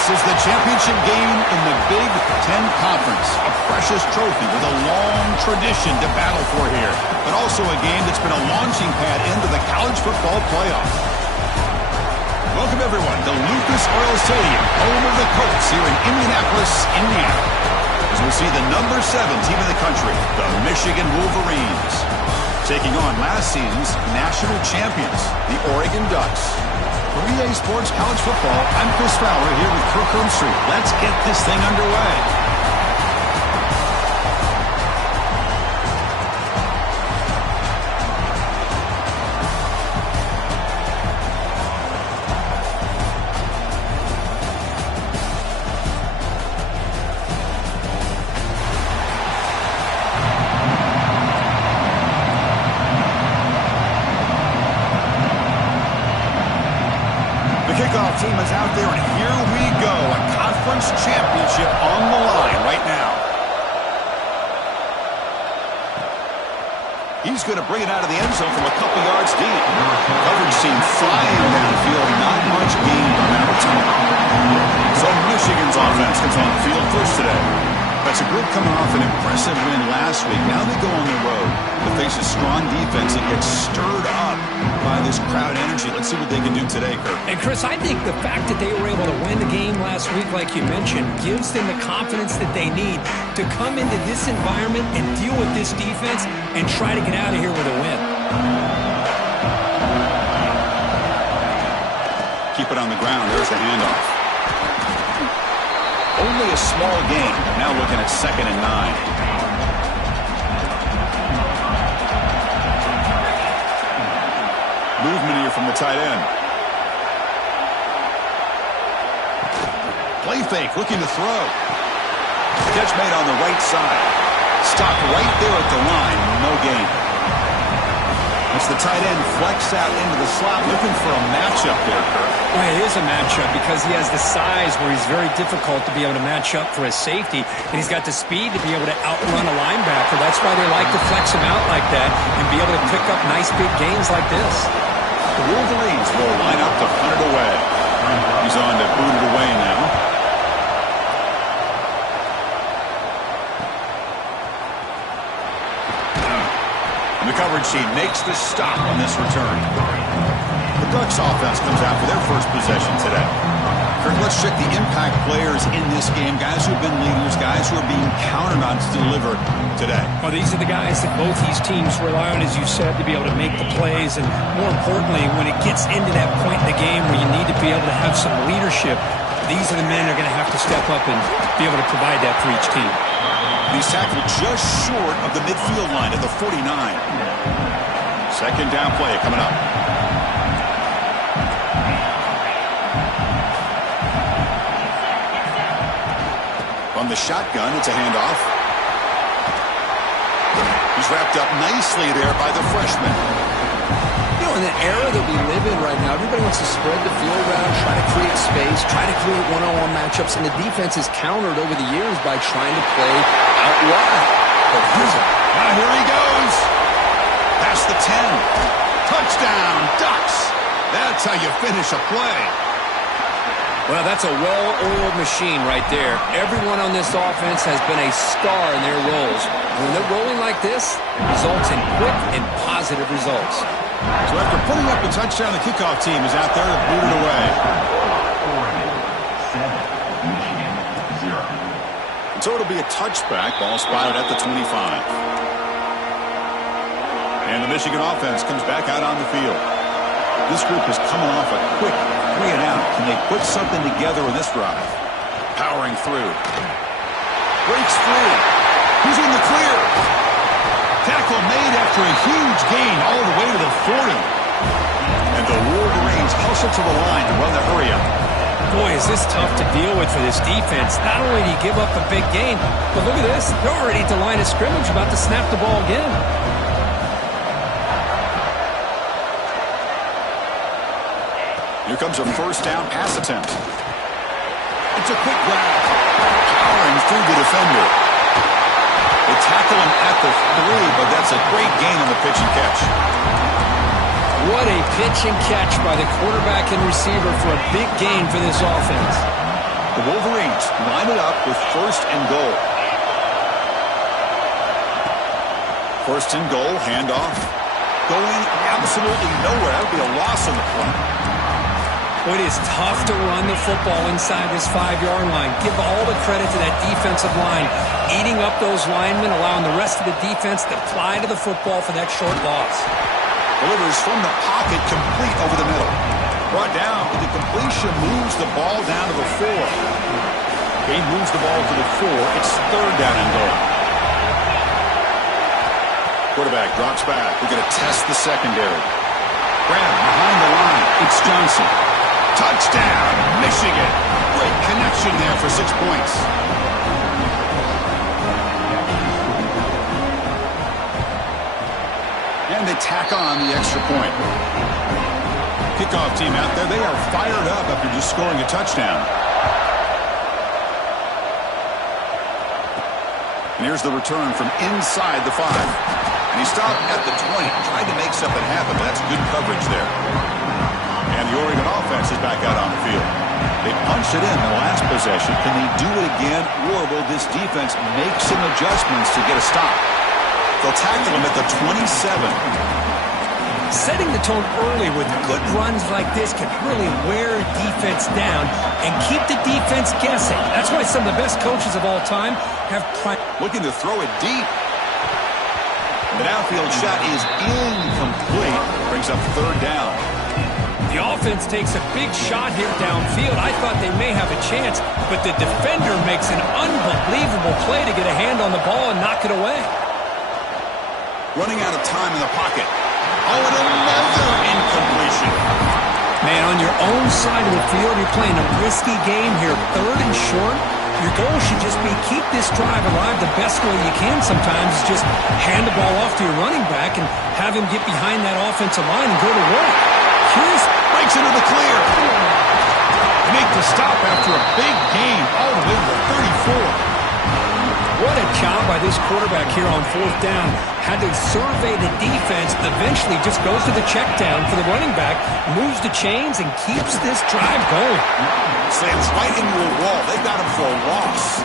This is the championship game in the Big Ten Conference. A precious trophy with a long tradition to battle for here. But also a game that's been a launching pad into the college football playoff. Welcome, everyone, to Lucas Oil Stadium, home of the Colts here in Indianapolis, Indiana. As we see the number 7 team in the country, the Michigan Wolverines, taking on last season's national champions, the Oregon Ducks. For EA Sports College Football, I'm Chris Fowler here with Kirk Herbstreit. Let's get this thing underway. Team is out there, and here we go. A conference championship on the line right now. He's going to bring it out of the end zone from a couple yards deep. Coverage team flying downfield. Not much gained on that return. So Michigan's offense comes on the field first today. That's a group coming off an impressive win last week. Now they go on the road to face a strong defense that gets stirred up by this crowd energy. Let's see what they can do today, Kirk. And, Chris, I think the fact that they were able to win the game last week, like you mentioned, gives them the confidence that they need to come into this environment and deal with this defense and try to get out of here with a win. Keep it on the ground. There's the handoff. Only a small gain. Now looking at 2nd and 9. Movement here from the tight end. Play fake, looking to throw. Catch made on the right side. Stopped right there at the line. No gain. It's the tight end flex out into the slot, looking for a matchup there, Kirk. Well, it is a matchup because he has the size where he's very difficult to be able to match up for his safety, and he's got the speed to be able to outrun a linebacker. That's why they like to flex him out like that and be able to pick up nice big gains like this. The Wolverines will line up to punt it away. He's on to boot it away now. And the coverage team makes the stop on this return. The Ducks offense comes out for their first possession today. Kirk, let's check the impact players in this game. Guys who have been leaders, guys who are being counted on to deliver today. Well, these are the guys that both these teams rely on, as you said, to be able to make the plays. And more importantly, when it gets into that point in the game where you need to be able to have some leadership, these are the men that are going to have to step up and be able to provide that for each team. He's tackled just short of the midfield line at the 49. 2nd down play coming up. From the shotgun, it's a handoff. He's wrapped up nicely there by the freshman. You know, in the era that we live in right now, everybody wants to spread the field around, try to create space, try to create one-on-one matchups, and the defense is countered over the years by trying to play out wide. But here's it. Here he goes. Past the 10. Touchdown, Ducks. That's how you finish a play. Well, that's a well-oiled machine right there. Everyone on this offense has been a star in their roles. When they're rolling like this, it results in quick and positive results. So after putting up a touchdown, the kickoff team is out there to boot it away. So it'll be a touchback. Ball spotted at the 25. And the Michigan offense comes back out on the field. This group is coming off a quick 3-and-out. Can they put something together in this drive? Powering through. Breaks free. He's in the clear. Tackle made after a huge gain all the way to the 40. And the Wolverines hustle to the line to run the hurry up. Boy, is this tough to deal with for this defense. Not only do you give up a big gain, but look at this. They're already at the line of scrimmage about to snap the ball again. Here comes a 1st down pass attempt. It's a quick grab. Powering through the defender. They tackle him at the 3, but that's a great gain on the pitch and catch. What a pitch and catch by the quarterback and receiver for a big gain for this offense. The Wolverines line it up with 1st and goal. 1st and goal, handoff. Going absolutely nowhere. That would be a loss on the play. Well, it is tough to run the football inside this 5-yard line. Give all the credit to that defensive line, eating up those linemen, allowing the rest of the defense to fly to the football for that short loss. Delivers from the pocket, complete over the middle. Brought down, but the completion moves the ball down to the 4. He moves the ball to the 4. It's 3rd down and goal. Quarterback drops back. We're going to test the secondary. Grab behind the line. It's Johnson. Touchdown, Michigan. Great connection there for 6 points. And they tack on the extra point. Kickoff team out there. They are fired up after just scoring a touchdown. And here's the return from inside the 5. And he stopped at the 20. Tried to make something happen, but that's good coverage there. And the Oregon offense is back out on the field. They punched it in the last possession. Can they do it again, or will this defense make some adjustments to get a stop? They'll tackle him at the 27. Setting the tone early with good runs like this can really wear defense down and keep the defense guessing. That's why some of the best coaches of all time have looking to throw it deep. The downfield shot is incomplete. Brings up 3rd down. The offense takes a big shot here downfield. I thought they may have a chance, but the defender makes an unbelievable play to get a hand on the ball and knock it away. Running out of time in the pocket. Oh, and another incompletion. Man, on your own side of the field, you're playing a risky game here. 3rd and short. Your goal should just be keep this drive alive the best way you can sometimes. Is just hand the ball off to your running back and have him get behind that offensive line and go to work. Here's breaks into the clear. They make the stop after a big gain all the way to the 34. What a job by this quarterback here on 4th down. Had to survey the defense, eventually just goes to the check down for the running back, moves the chains, and keeps this drive going. Slams right into a wall. They got him for a loss.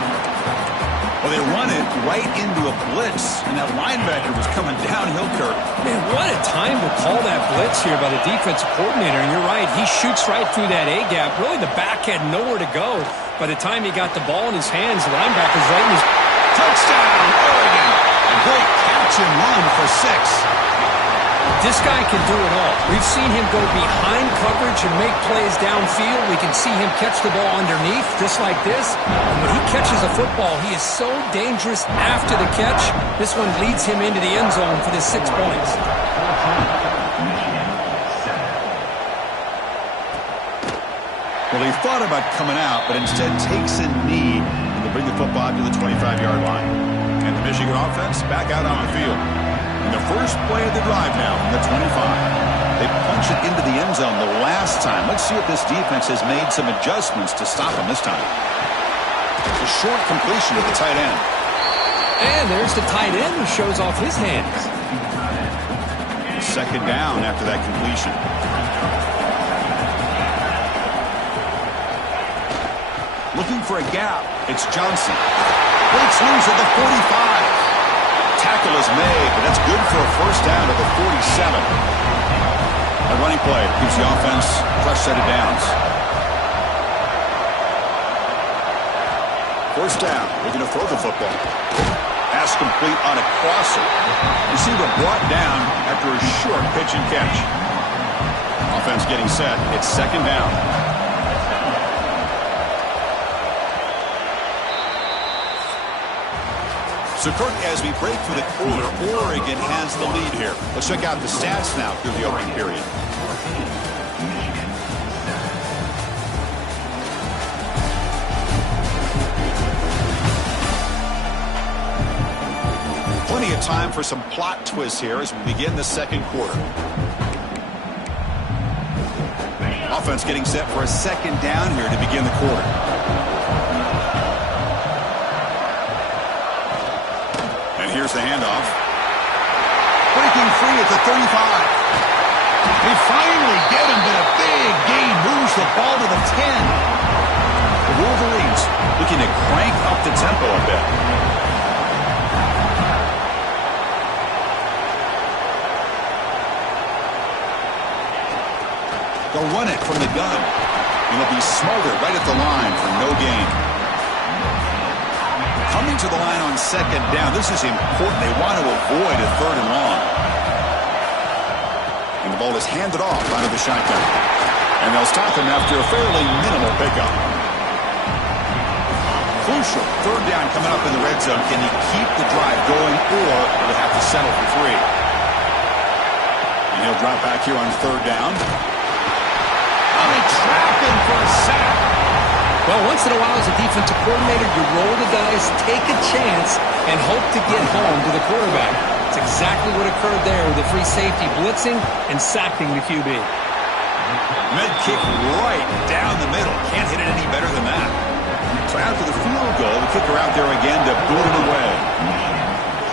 Well, they run it right into a blitz, and that linebacker was coming downhill, Kirk. Man, what a time to call that blitz here by the defensive coordinator. And you're right, he shoots right through that A-gap. Really, the back had nowhere to go. By the time he got the ball in his hands, the linebacker's right in his... Touchdown, Oregon. A great catch and run for 6. This guy can do it all. We've seen him go behind coverage and make plays downfield. We can see him catch the ball underneath, just like this. And when he catches a football, he is so dangerous after the catch. This one leads him into the end zone for the 6 points. Well, he thought about coming out, but instead takes a knee to bring the football to the 25-yard line. And the Michigan offense back out on the field. And the first play of the drive now from the 25. They punch it into the end zone the last time. Let's see if this defense has made some adjustments to stop them this time. A short completion to the tight end. And there's the tight end who shows off his hands. 2nd down after that completion. Looking for a gap. It's Johnson. Breaks loose at the 45. Tackle is made, but that's good for a 1st down at the 47. A running play gives the offense a fresh set of downs. 1st down. They're going to throw the football. Pass complete on a crosser. Receiver brought down after a short pitch and catch. Offense getting set. It's 2nd down. So, Kirk, as we break for the quarter, Oregon has the lead here. Let's check out the stats now through the opening period. Plenty of time for some plot twists here as we begin the 2nd quarter. Offense getting set for a 2nd down here to begin the quarter. Here's the handoff. Breaking free at the 35. They finally get him, but a big gain moves the ball to the 10. The Wolverines looking to crank up the tempo a bit. They'll run it from the gun. And it'll be smothered right at the line for no gain. Coming to the line on second down. This is important. They want to avoid a third and long. And the ball is handed off out of the shotgun. And they'll stop him after a fairly minimal pickup. Crucial third down coming up in the red zone. Can he keep the drive going, or will he have to settle for 3? And he'll drop back here on third down. Oh, they trap him for a sack. Well, once in a while as a defensive coordinator, you roll the dice, take a chance, and hope to get home to the quarterback. It's exactly what occurred there with the free safety blitzing and sacking the QB. Med kick right down the middle. Can't hit it any better than that. So after the field goal, the kicker out there again to boot it away.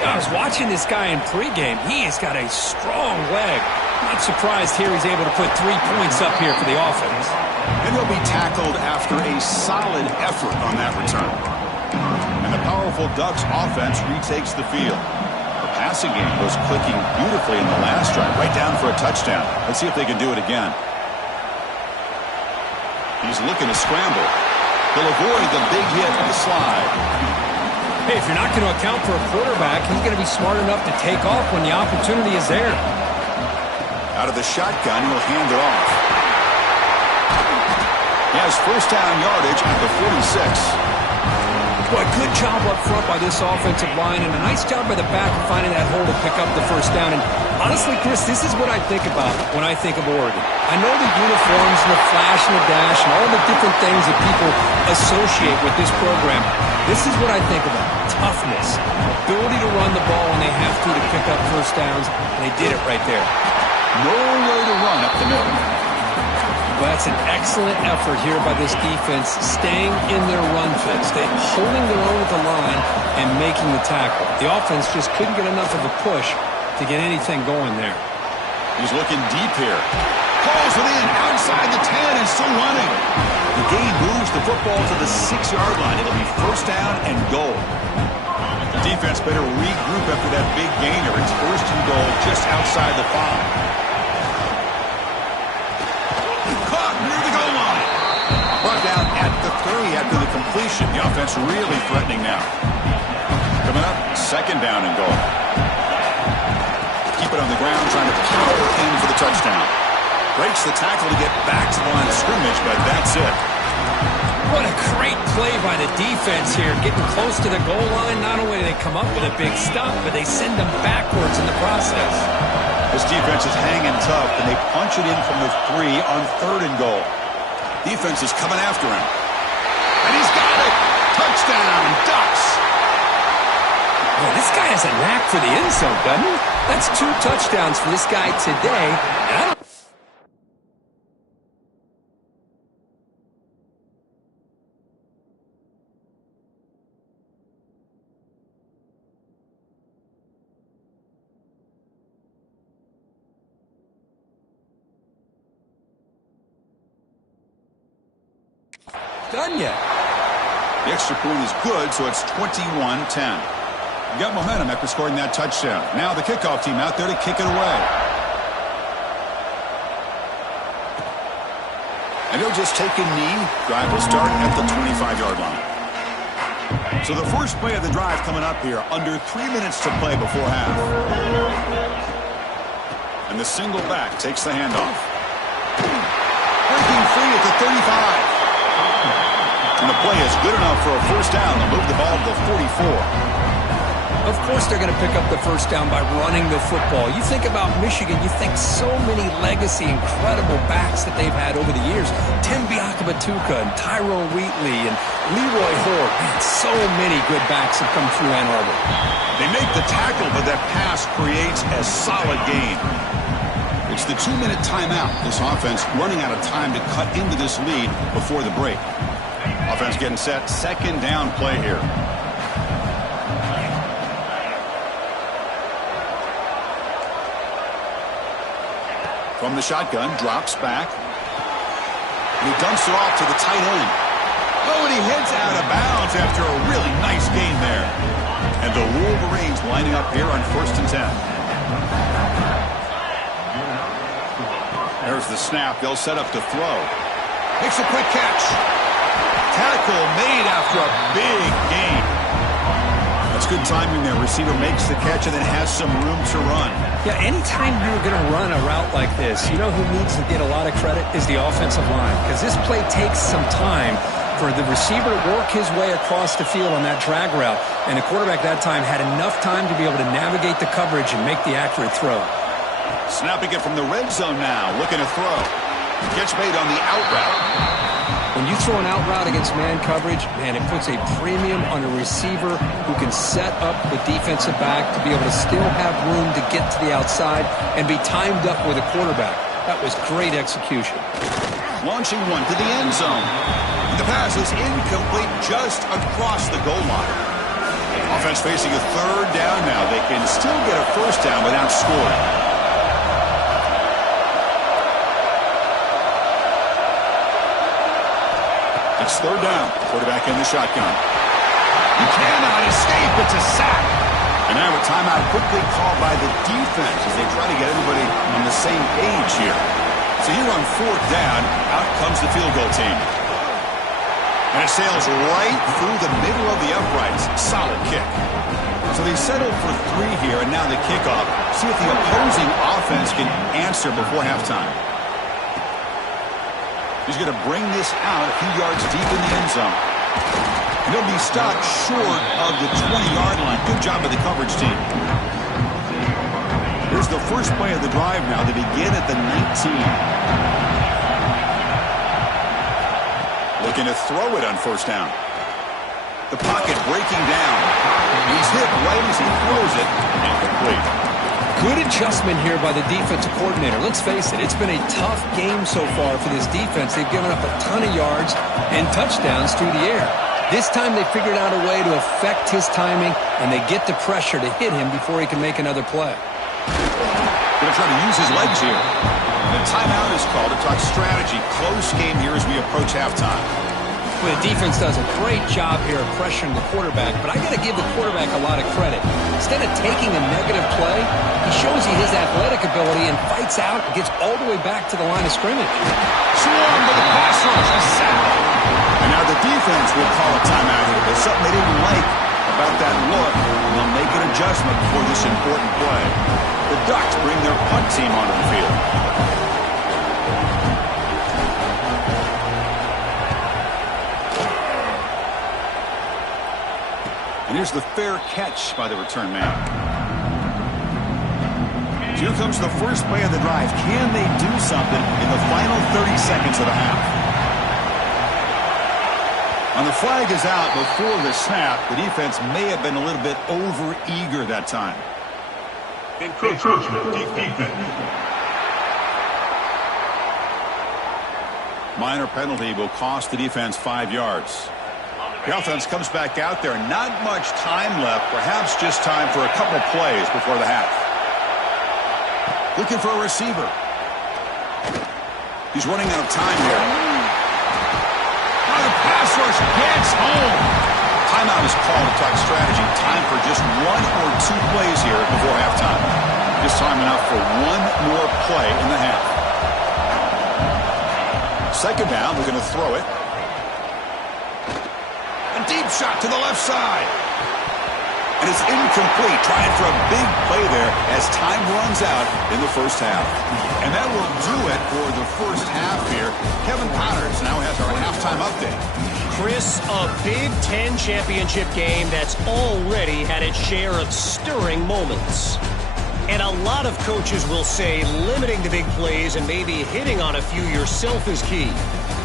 I was watching this guy in pregame. He has got a strong leg. Not surprised here he's able to put 3 points up here for the offense. And he'll be tackled after a solid effort on that return. And the powerful Ducks offense retakes the field. The passing game was clicking beautifully in the last drive, right down for a touchdown. Let's see if they can do it again. He's looking to scramble. He'll avoid the big hit with the slide. Hey, if you're not going to account for a quarterback, he's going to be smart enough to take off when the opportunity is there. Out of the shotgun, he'll hand it off. He has first down yardage at the 46. Boy, good job up front by this offensive line, and a nice job by the back of finding that hole to pick up the first down. And honestly, Chris, this is what I think about when I think of Oregon. I know the uniforms and the flash and the dash and all the different things that people associate with this program. This is what I think about. Toughness, ability to run the ball when they have to pick up first downs, and they did it right there. No way to run up the middle. Well, that's an excellent effort here by this defense, staying in their run fit, holding their own at the line and making the tackle. The offense just couldn't get enough of a push to get anything going there. He's looking deep here. Pulls it in outside the 10 and still running. The gain moves the football to the 6-yard line. It'll be first down and goal. The defense better regroup after that big gainer. It's first and goal just outside the 5. Caught near the goal line. Brought down at the 3 after the completion. The offense really threatening now. Coming up, second down and goal. Keep it on the ground, trying to power in for the touchdown. Breaks the tackle to get back to the line of scrimmage, but that's it. What a great play by the defense here. Getting close to the goal line, not only do they come up with a big stop, but they send them backwards in the process. This defense is hanging tough, and they punch it in from the 3 on third and goal. Defense is coming after him. And he's got it! Touchdown, Ducks! Well, this guy has a knack for the end zone, doesn't he? That's 2 touchdowns for this guy today. And I don't done yet. The extra point is good, so it's 21-10. You got momentum after scoring that touchdown. Now the kickoff team out there to kick it away. And he'll just take a knee. Drive will start at the 25-yard line. So the first play of the drive coming up here, under 3 minutes to play before half. And the single back takes the handoff. Breaking free at the 35. And the play is good enough for a first down. They'll move the ball to the 44. Of course they're going to pick up the first down by running the football. You think about Michigan, you think so many legacy, incredible backs that they've had over the years. Tim Biakabatuka and Tyrone Wheatley and Leroy Hoare. Man, so many good backs have come through Ann Arbor. They make the tackle, but that pass creates a solid gain. It's the 2-minute timeout. This offense running out of time to cut into this lead before the break. Offense getting set. Second down play here. From the shotgun, drops back. And he dumps it off to the tight end. Oh, and he heads out of bounds after a really nice gain there. And the Wolverines lining up here on 1st and 10. There's the snap. They'll set up to throw. Makes a quick catch. Tackle made after a big gain. That's good timing there. Receiver makes the catch and then has some room to run. Yeah, anytime you're going to run a route like this, you know who needs to get a lot of credit is the offensive line, because this play takes some time for the receiver to work his way across the field on that drag route, and the quarterback that time had enough time to be able to navigate the coverage and make the accurate throw. Snapping it from the red zone now, looking to throw. Catch made on the out route. When you throw an out route against man coverage, man, it puts a premium on a receiver who can set up the defensive back to be able to still have room to get to the outside and be timed up with a quarterback. That was great execution. Launching one to the end zone. The pass is incomplete just across the goal line. Offense facing a 3rd down now. They can still get a 1st down without scoring. It's 3rd down. Quarterback in the shotgun. He cannot escape. It's a sack. And now a timeout quickly called by the defense as they try to get everybody on the same page here. So here on 4th down, out comes the field goal team. And it sails right through the middle of the uprights. Solid kick. So they settled for 3 here, and now the kickoff. See if the opposing offense can answer before halftime. He's going to bring this out a few yards deep in the end zone. And he'll be stopped short of the 20-yard line. Good job by the coverage team. Here's the first play of the drive now. They begin at the 19. Looking to throw it on 1st down. The pocket breaking down. He's hit right as he throws it. Incomplete. Good adjustment here by the defensive coordinator. Let's face it, it's been a tough game so far for this defense. They've given up a ton of yards and touchdowns through the air. This time they figured out a way to affect his timing, and they get the pressure to hit him before he can make another play. Going to try to use his legs here. The timeout is called to talk strategy. Close game here as we approach halftime. Well, the defense does a great job here of pressuring the quarterback, but I got to give the quarterback a lot of credit. Instead of taking a negative play, he shows you his athletic ability and fights out and gets all the way back to the line of scrimmage. Swarm to the pass rush, a sack. And now the defense will call a timeout here. There's something they didn't like about that look, and they'll make an adjustment for this important play. The Ducks bring their punt team onto the field. And here's the fair catch by the return man. Here comes the first play of the drive. Can they do something in the final 30 seconds of the half? And the flag is out before the snap. The defense may have been a little bit over-eager that time. Encroachment defense. Minor penalty will cost the defense 5 yards. The offense comes back out there. Not much time left. Perhaps just time for a couple plays before the half. Looking for a receiver. He's running out of time here. Now the pass rush gets home. Timeout is called to talk strategy. Time for just 1 or 2 plays here before halftime. Just time enough for 1 more play in the half. 2nd down. We're going to throw it. Deep shot to the left side. And it's incomplete. Trying for a big play there as time runs out in the first half. And that will do it for the first half here. Kevin Powers now has our halftime update. Chris, a Big Ten championship game that's already had its share of stirring moments. And a lot of coaches will say limiting the big plays and maybe hitting on a few yourself is key.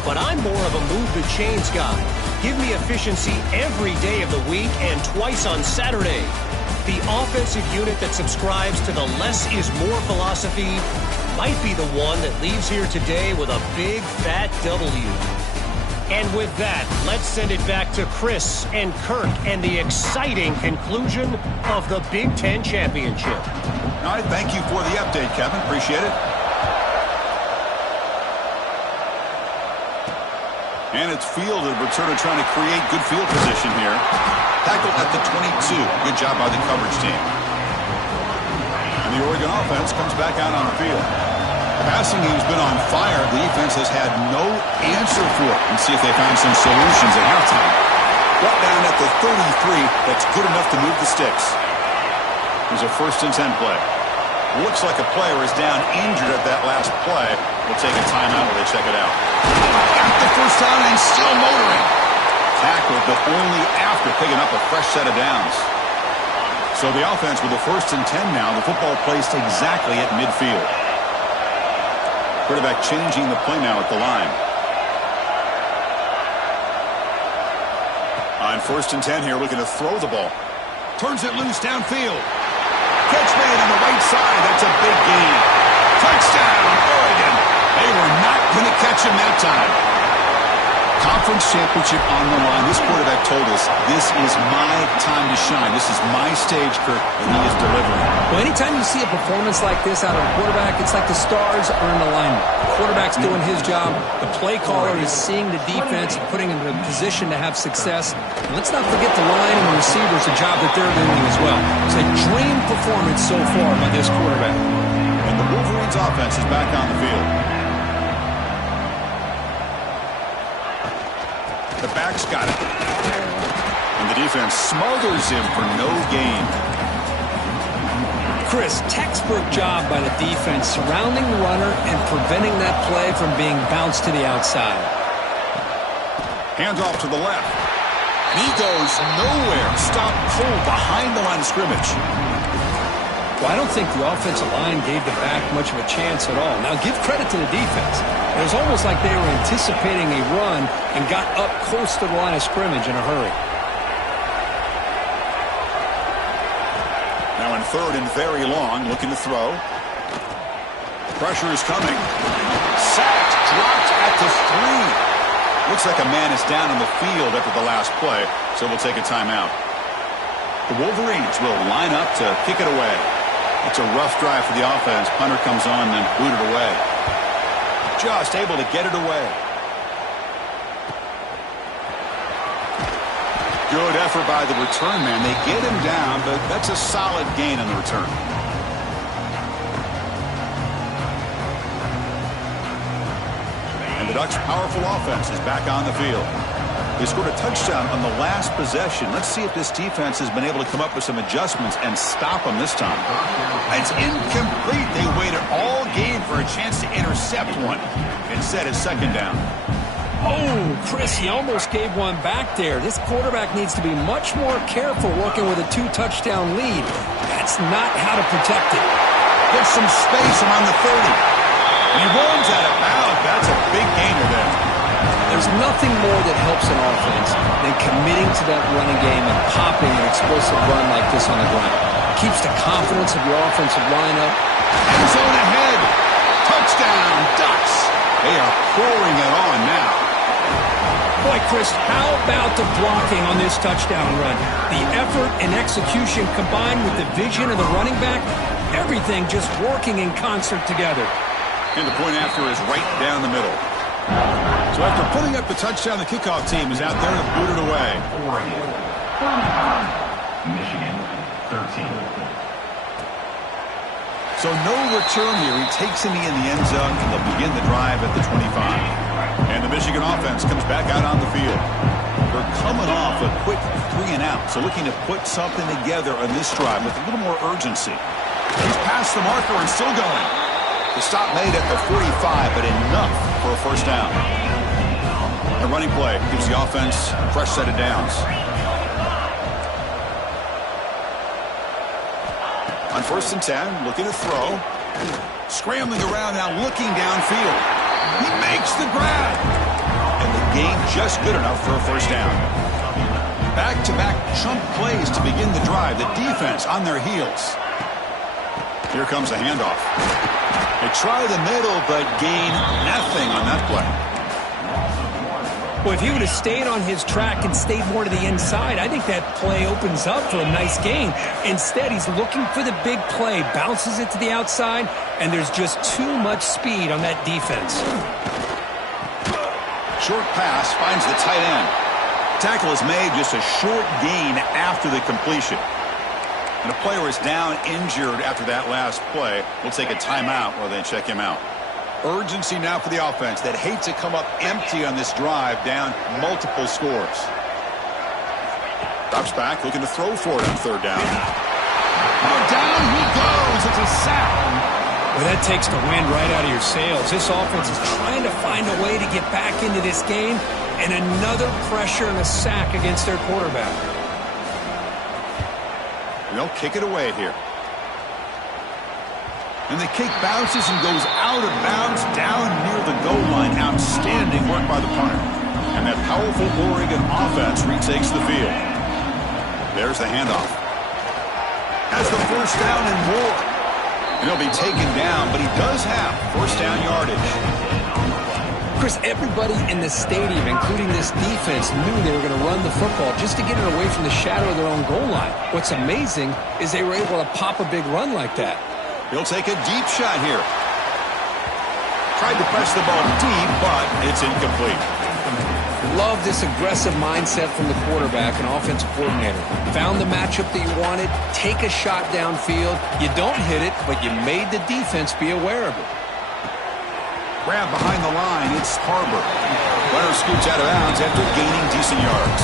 But I'm more of a move the chains guy. Give me efficiency every day of the week and twice on Saturday. The offensive unit that subscribes to the less is more philosophy might be the one that leaves here today with a big fat W. And with that, let's send it back to Chris and Kirk and the exciting conclusion of the Big Ten Championship. All right, thank you for the update, Kevin. Appreciate it. And it's fielded. Returner trying to create good field position here. Tackled at the 22. Good job by the coverage team. And the Oregon offense comes back out on the field. The passing game's been on fire. The defense has had no answer for it. And see if they found some solutions at halftime. Brought down at the 33. That's good enough to move the sticks. Here's a 1st and 10 play. Looks like a player is down injured at that last play. We'll take a timeout while they check it out. Got the first down and still motoring. Tackled, but only after picking up a fresh set of downs. So the offense with the 1st and 10 now. The football placed exactly at midfield. Quarterback changing the play now at the line. On 1st and 10 here, looking to throw the ball. Turns it loose downfield. Catch made on the right side. That's a big gain. Touchdown, Oregon. They were not going to catch him that time. Conference championship on the line. This quarterback told us, this is my time to shine. This is my stage, Kirk, and he is delivering. Well, anytime you see a performance like this out of a quarterback, it's like the stars are in alignment. The quarterback's doing his job. The play caller is seeing the defense and putting him in a position to have success. And let's not forget the line and the receivers, the job that they're doing as well. It's a dream performance so far by this quarterback. And the Wolverines offense is back on the field. The back's got it. And the defense smothers him for no gain. Chris, textbook job by the defense surrounding the runner and preventing that play from being bounced to the outside. Hands off to the left. And he goes nowhere. Stop cold behind the line of scrimmage. Well, I don't think the offensive line gave the back much of a chance at all. Now, give credit to the defense. It was almost like they were anticipating a run and got up close to the line of scrimmage in a hurry. Now in 3rd and very long, looking to throw. Pressure is coming. Sacked, dropped at the 3. Looks like a man is down on the field after the last play, so we'll take a timeout. The Wolverines will line up to kick it away. It's a rough drive for the offense. Punter comes on and booted away. Just able to get it away. Good effort by the return man. They get him down, but that's a solid gain on the return. And the Ducks' powerful offense is back on the field. They scored a touchdown on the last possession. Let's see if this defense has been able to come up with some adjustments and stop them this time. It's incomplete. They waited all game for a chance to intercept one. Instead, it's 2nd down. Oh, Chris, he almost gave one back there. This quarterback needs to be much more careful working with a 2-touchdown lead. That's not how to protect it. Gets some space around the 30. And he runs out of bounds. That's a big gainer there. There's nothing more that helps an offense than committing to that running game and popping an explosive run like this on the ground. It keeps the confidence of your offensive lineup. End zone ahead. Touchdown, Ducks. They are pouring it on now. Boy, Chris, how about the blocking on this touchdown run? The effort and execution combined with the vision of the running back, everything just working in concert together. And the point after is right down the middle. So after putting up the touchdown, the kickoff team is out there to boot it away. Michigan, 13. So no return here. He takes him in the end zone, and they'll begin the drive at the 25. And the Michigan offense comes back out on the field. They're coming off a quick 3-and-out, so looking to put something together on this drive with a little more urgency. He's past the marker and still going. The stop made at the 45, but enough for a 1st down. A running play gives the offense a fresh set of downs. On 1st and 10, looking to throw. Scrambling around now, looking downfield. He makes the grab. And the gain just good enough for a 1st down. Back-to-back chunk plays to begin the drive. The defense on their heels. Here comes the handoff. They try the middle, but gain nothing on that play. Well, if he would have stayed on his track and stayed more to the inside, I think that play opens up for a nice gain. Instead, he's looking for the big play, bounces it to the outside, and there's just too much speed on that defense. Short pass finds the tight end. Tackle is made, just a short gain after the completion. And a player is down injured after that last play. We'll take a timeout while they check him out. Urgency now for the offense that hate to come up empty on this drive, down multiple scores. Drops back, looking to throw for it on third down. Oh, down he goes. It's a sack. Well, that takes the wind right out of your sails. This offense is trying to find a way to get back into this game, and another pressure and a sack against their quarterback. They'll kick it away here. And the kick bounces and goes out of bounds down near the goal line. Outstanding work by the punter. And that powerful Oregon offense retakes the field. There's the handoff. Has the first down and more. And he'll be taken down, but he does have first down yardage. Chris, everybody in the stadium, including this defense, knew they were going to run the football just to get it away from the shadow of their own goal line. What's amazing is they were able to pop a big run like that. He'll take a deep shot here. Tried to press the ball deep, but it's incomplete. Love this aggressive mindset from the quarterback and offensive coordinator. Found the matchup that you wanted, take a shot downfield. You don't hit it, but you made the defense be aware of it. Grab behind the line, it's Harbor. Runner scoots out of bounds after gaining decent yards.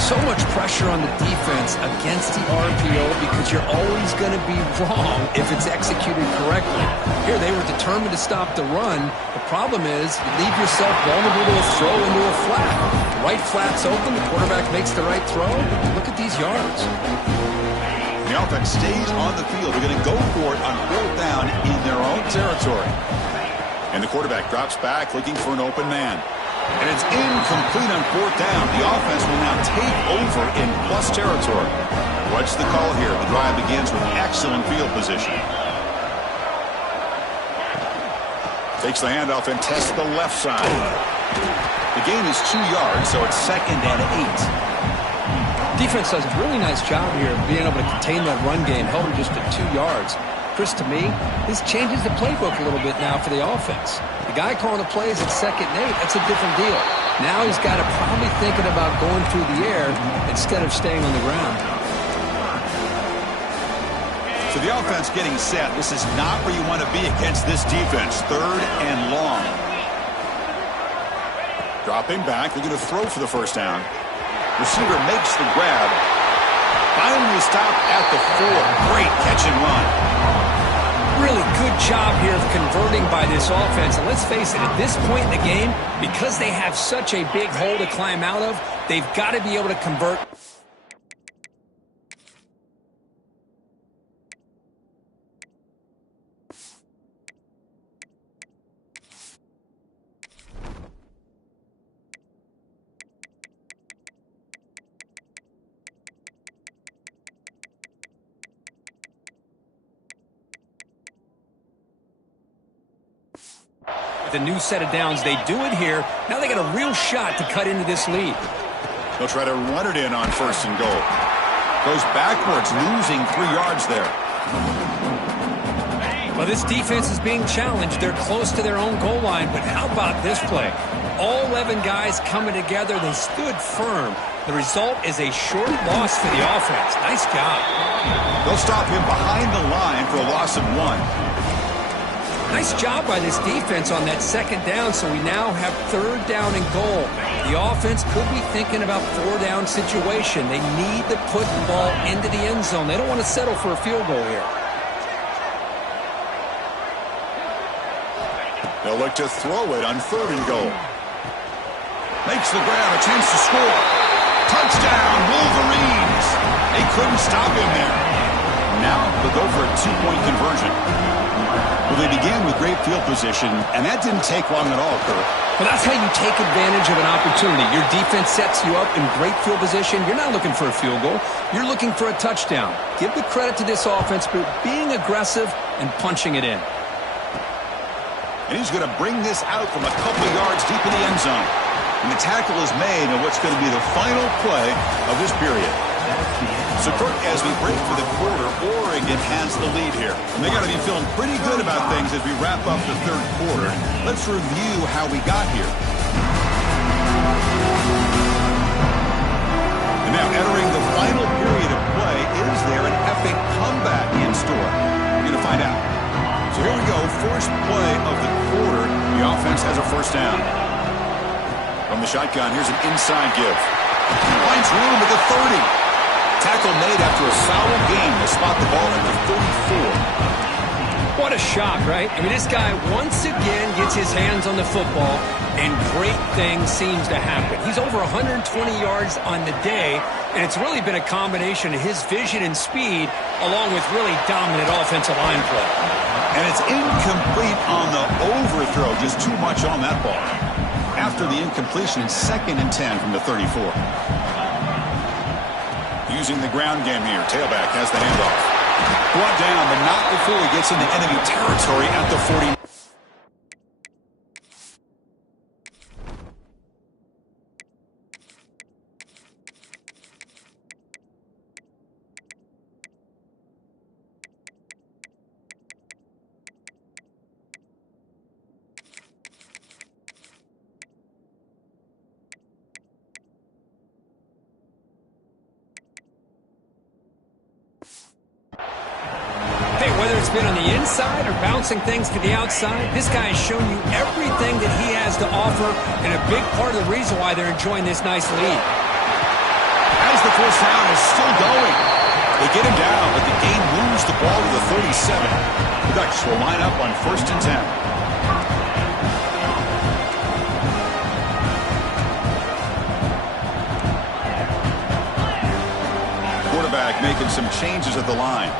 So much pressure on the defense against the RPO because you're always going to be wrong if it's executed correctly. Here, they were determined to stop the run. The problem is you leave yourself vulnerable to a throw into a flat. The right flat's open, the quarterback makes the right throw. Look at these yards. The offense stays on the field. They're going to go for it on fourth down in their own territory. And the quarterback drops back looking for an open man. And it's incomplete on fourth down. The offense will now take over in plus territory. What's the call here? The drive begins with excellent field position. Takes the handoff and tests the left side. The gain is 2 yards, so it's 2nd and 8. Defense does a really nice job here of being able to contain that run game, held him just at 2 yards. Chris, to me, this changes the playbook a little bit now for the offense. The guy calling the plays at 2nd and 8, that's a different deal. Now he's got to probably thinking about going through the air instead of staying on the ground. So the offense getting set. This is not where you want to be against this defense. 3rd and long. Dropping back, looking to throw for the first down. Receiver makes the grab. Finally stopped at the 4. Great catch and run. Really good job here of converting by this offense. And let's face it, at this point in the game, because they have such a big hole to climb out of, they've got to be able to convert. The new set of downs, they do it here. Now they got a real shot to cut into this lead. They'll try to run it in on 1st and goal. Goes backwards, losing 3 yards there. Well, this defense is being challenged. They're close to their own goal line, but how about this play? All 11 guys coming together. They stood firm. The result is a short loss for the offense. Nice job. They'll stop him behind the line for a loss of 1. Nice job by this defense on that 2nd down, so we now have 3rd down and goal. The offense could be thinking about 4-down situation. They need to put the ball into the end zone. They don't want to settle for a field goal here. They'll look to throw it on 3rd and goal. Makes the grab, a chance to score. Touchdown, Wolverines. They couldn't stop him there. Now they'll go for a 2-point conversion. Well, they began with great field position, and that didn't take long at all, Kurt. Well, that's how you take advantage of an opportunity. Your defense sets you up in great field position. You're not looking for a field goal. You're looking for a touchdown. Give the credit to this offense for being aggressive and punching it in. And he's going to bring this out from a couple of yards deep in the end zone. And the tackle is made on what's going to be the final play of this period. So, Kirk, as we break for the quarter, Oregon has the lead here. And they got to be feeling pretty good about things as we wrap up the 3rd quarter. Let's review how we got here. the shotgun. Here's an inside give. Finds room at the 30. Tackle made after a foul game to spot the ball at the 34. What a shock, right? I mean, this guy once again gets his hands on the football, and great things seems to happen. He's over 120 yards on the day, and it's really been a combination of his vision and speed along with really dominant offensive line play. And it's incomplete on the overthrow. Just too much on that ball. After the incompletion, 2nd and 10 from the 34. Using the ground game here. Tailback has the handoff. Brought down, but not before he gets into enemy territory at the 40. Whether it's been on the inside or bouncing things to the outside, this guy has shown you everything that he has to offer, and a big part of the reason why they're enjoying this nice lead. As the first round is still going, they get him down, but the game moves the ball to the 37. The Ducks will line up on 1st and 10. Quarterback making some changes at the line.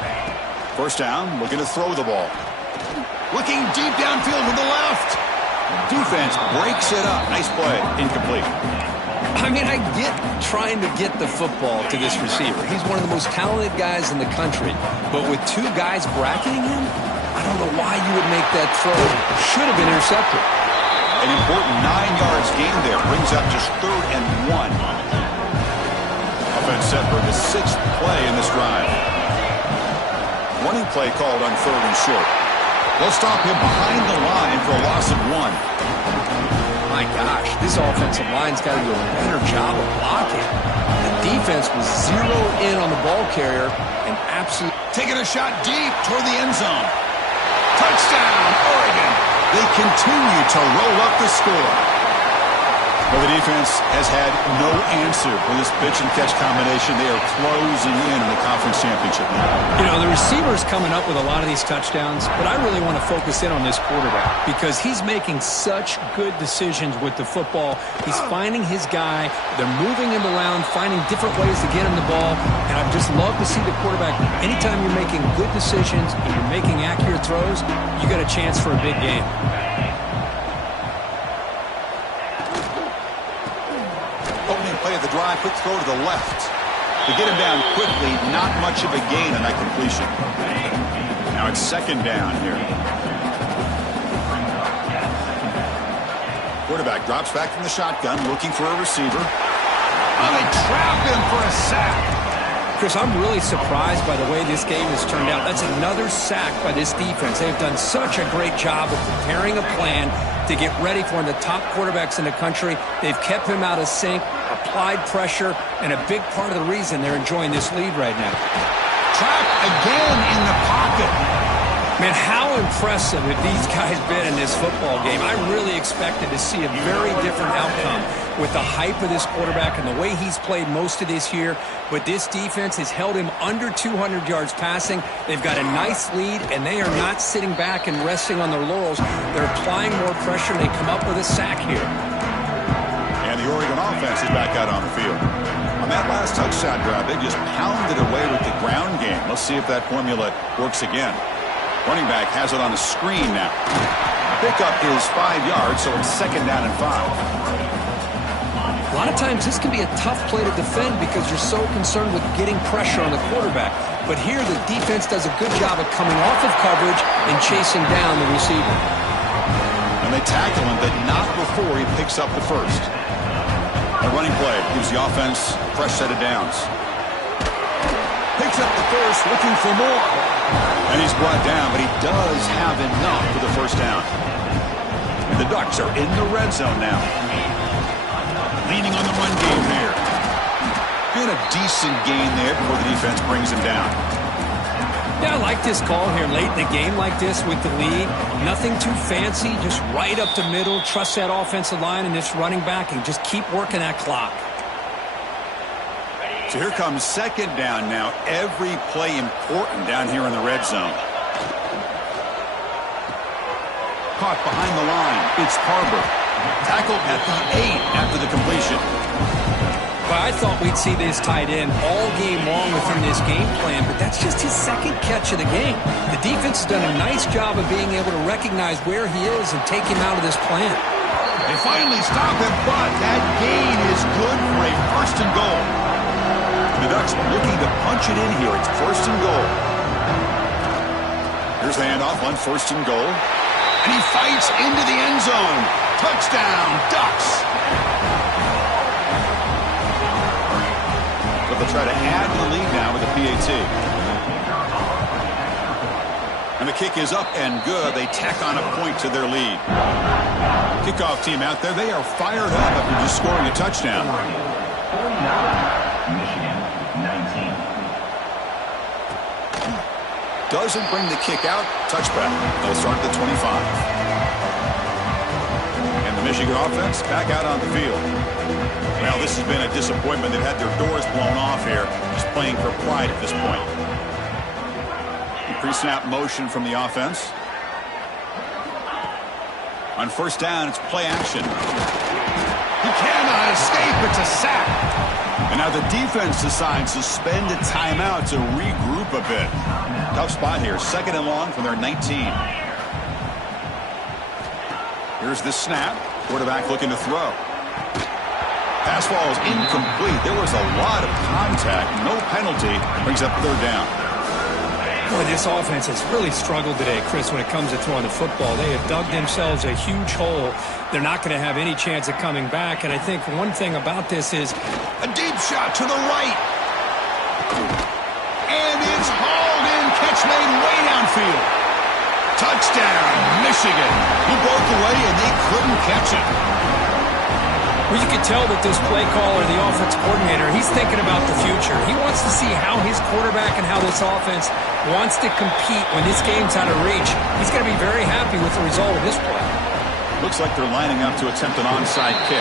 First down, looking to throw the ball. Looking deep downfield to the left. Defense breaks it up. Nice play. Incomplete. I mean, I get trying to get the football to this receiver. He's one of the most talented guys in the country. But with 2 guys bracketing him, I don't know why you would make that throw. Should have been intercepted. An important 9 yards gain there. Brings up just 3rd and 1. Offense set for the 6th play in this drive. Running play called on 3rd and short. They'll stop him behind the line for a loss of 1. My gosh, this offensive line's got to do a better job of blocking. The defense was zeroed in on the ball carrier and absolutely taking a shot deep toward the end zone. Touchdown, Oregon. They continue to roll up the score. Well, the defense has had no answer for this pitch-and-catch combination. They are closing in the conference championship now. You know, the receiver's coming up with a lot of these touchdowns, but I really want to focus in on this quarterback because he's making such good decisions with the football. He's finding his guy. They're moving him around, finding different ways to get him the ball, and I just love to see the quarterback. Anytime you're making good decisions and you're making accurate throws, you got a chance for a big game. Play of the drive, quick throw to the left. To get him down quickly, not much of a gain on that completion. Now it's 2nd down here. Quarterback drops back from the shotgun, looking for a receiver. Oh, they trap him for a sack. Chris, I'm really surprised by the way this game has turned out. That's another sack by this defense. They've done such a great job of preparing a plan to get ready for one of the top quarterbacks in the country. They've kept him out of sync, applied pressure, and a big part of the reason they're enjoying this lead right now. Trapped again in the pocket. Man, how impressive have these guys been in this football game? I really expected to see a very different outcome with the hype of this quarterback and the way he's played most of this year. But this defense has held him under 200 yards passing. They've got a nice lead, and they are not sitting back and resting on their laurels. They're applying more pressure, and they come up with a sack here. And the Oregon offense is back out on the field. On that last touchdown drive, they just pounded away with the ground game. Let's see if that formula works again. Running back has it on a screen now. Pickup is 5 yards, so it's 2nd down and 5. A lot of times this can be a tough play to defend because you're so concerned with getting pressure on the quarterback. But here the defense does a good job of coming off of coverage and chasing down the receiver. And they tackle him, but not before he picks up the first. A running play gives the offense a fresh set of downs. Picks up the first, looking for more. And he's brought down, but he does have enough for the first down. And the Ducks are in the red zone now. Leaning on the run game here. Been a decent gain there before the defense brings him down. Yeah, I like this call here late in the game like this with the lead. Nothing too fancy, just right up the middle. Trust that offensive line and this running back and just keep working that clock. So here comes second down now. Every play important down here in the red zone. Caught behind the line. It's Harbor. Tackled at the 8 after the completion. Well, I thought we'd see this tight end all game long within this game plan, but that's just his second catch of the game. The defense has done a nice job of being able to recognize where he is and take him out of this plan. They finally stop him, but that gain is good for a first and goal. The Ducks looking to punch it in here. It's first and goal. Here's the handoff on first and goal. And he fights into the end zone. Touchdown, Ducks. But they'll try to add to the lead now with a PAT. And the kick is up and good. They tack on a point to their lead. Kickoff team out there. They are fired up after just scoring a touchdown. Michigan, 19. Doesn't bring the kick out. Touchback. They'll start at the 25. And the Michigan offense back out on the field. Well, this has been a disappointment. They've had their doors blown off here. Just playing for pride at this point. Pre-snap motion from the offense. On first down, it's play action. He cannot escape. It's a sack. And now the defense decides to spend a timeout to regroup a bit. Tough spot here. Second and long from their 19. Here's the snap. Quarterback looking to throw. Pass ball is incomplete. There was a lot of contact. No penalty. Brings up third down. Boy, this offense has really struggled today, Chris, when it comes to throwing the football. They have dug themselves a huge hole. They're not going to have any chance of coming back. And I think one thing about this is a deep shot to the right. And it's hauled in. Catch made way downfield. Touchdown, Michigan. He broke away and they couldn't catch him. Well, you can tell that this play caller, the offense coordinator, he's thinking about the future. He wants to see how his quarterback and how this offense wants to compete when this game's out of reach. He's going to be very happy with the result of this play. Looks like they're lining up to attempt an onside kick.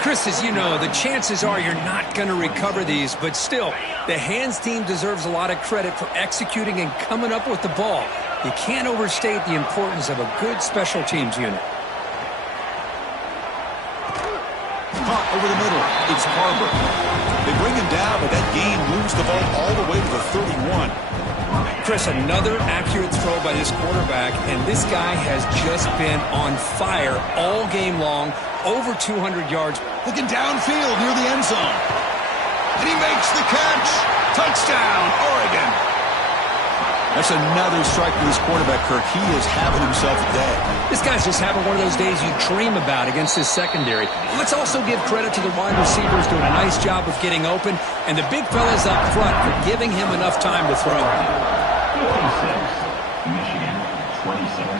Chris, as you know, the chances are you're not going to recover these, but still, the hands team deserves a lot of credit for executing and coming up with the ball. You can't overstate the importance of a good special teams unit. Caught over the middle. It's Harbor. They bring him down, but that gain moves the ball all the way to the 31. Chris, another accurate throw by this quarterback, and this guy has just been on fire all game long, over 200 yards. Looking downfield near the end zone. And he makes the catch. Touchdown, Oregon. That's another strike for this quarterback, Kirk. He is having himself a day. This guy's just having one of those days you dream about against his secondary. Let's also give credit to the wide receivers doing a nice job of getting open, and the big fellas up front for giving him enough time to throw. 26. Michigan, 26.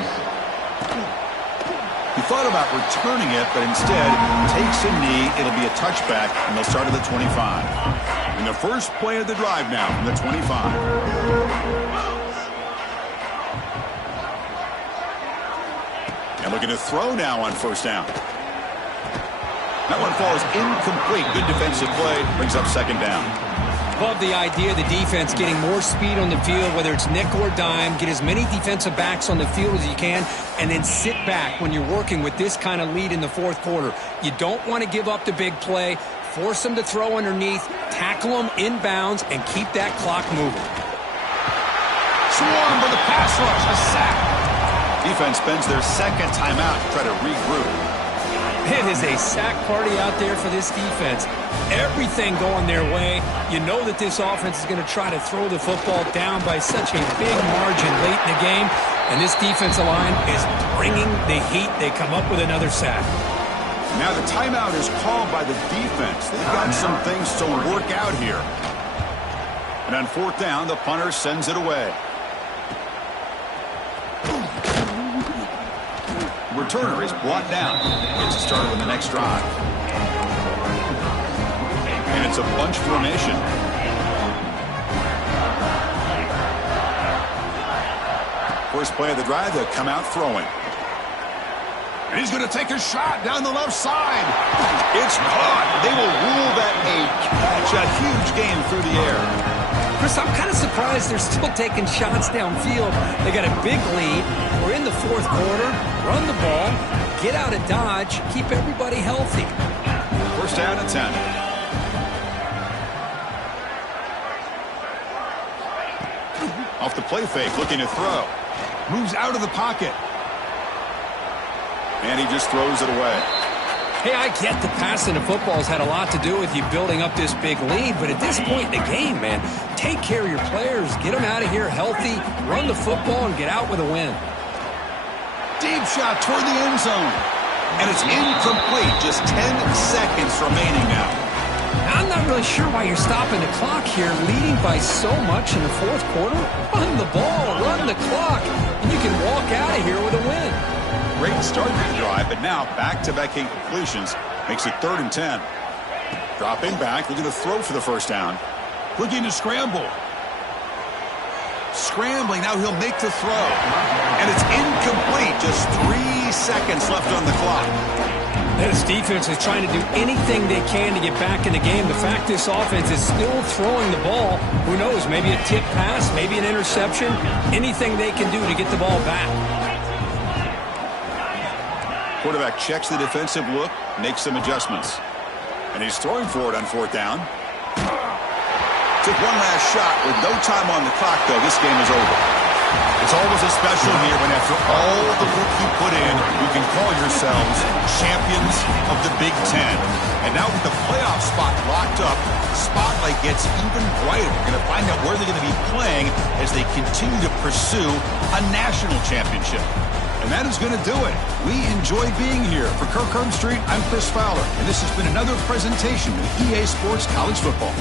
He thought about returning it, but instead takes a knee. It'll be a touchback, and they'll start at the 25. And the first play of the drive now from the 25. And looking to throw now on first down. That one falls incomplete. Good defensive play. Brings up second down. Love the idea of the defense getting more speed on the field, whether it's nickel or dime. Get as many defensive backs on the field as you can, and then sit back when you're working with this kind of lead in the fourth quarter. You don't want to give up the big play. Force them to throw underneath, tackle them inbounds, and keep that clock moving. Swarm for the pass rush. A sack. Defense spends their second timeout to try to regroup. It is a sack party out there for this defense. Everything going their way. You know that this offense is going to try to throw the football down by such a big margin late in the game. And this defensive line is bringing the heat. They come up with another sack. Now the timeout is called by the defense. They've got some things to work out here. And on fourth down, the punter sends it away. Returner is brought down. Gets a start with the next drive. And it's a bunch formation. first play of the drive, they'll come out throwing. And he's going to take a shot down the left side. It's caught. They will rule that a catch. A huge gain through the air. Chris, I'm kind of surprised they're still taking shots downfield. They got a big lead. We're in the fourth quarter. Run the ball. Get out of Dodge. Keep everybody healthy. First down and 10. Off the play fake, looking to throw. Moves out of the pocket. And he just throws it away. Hey, I get the passing of football has had a lot to do with you building up this big lead, but at this point in the game, man, take care of your players. Get them out of here healthy, run the football, and get out with a win. Deep shot toward the end zone. And it's incomplete. Just 10 seconds remaining now. I'm not really sure why you're stopping the clock here, leading by so much in the fourth quarter. Run the ball, run the clock, and you can walk out of here with a win. Great start to the drive, but now back-to-back incompletions makes it 3rd and 10. Dropping back, looking to throw for the first down. Looking to scramble. Scrambling, now he'll make the throw. And it's incomplete, just 3 seconds left on the clock. This defense is trying to do anything they can to get back in the game. The fact this offense is still throwing the ball, who knows, maybe a tip pass, maybe an interception, anything they can do to get the ball back. Quarterback checks the defensive look, makes some adjustments. And he's throwing for it on 4th down. Took one last shot with no time on the clock, though. This game is over. It's always a special year when after all the work you put in, you can call yourselves champions of the Big Ten. And now with the playoff spot locked up, the spotlight gets even brighter. We're going to find out where they're going to be playing as they continue to pursue a national championship. And that is going to do it. We enjoy being here. For Kirk Herbstreit, I'm Chris Fowler, and this has been another presentation of EA Sports College Football.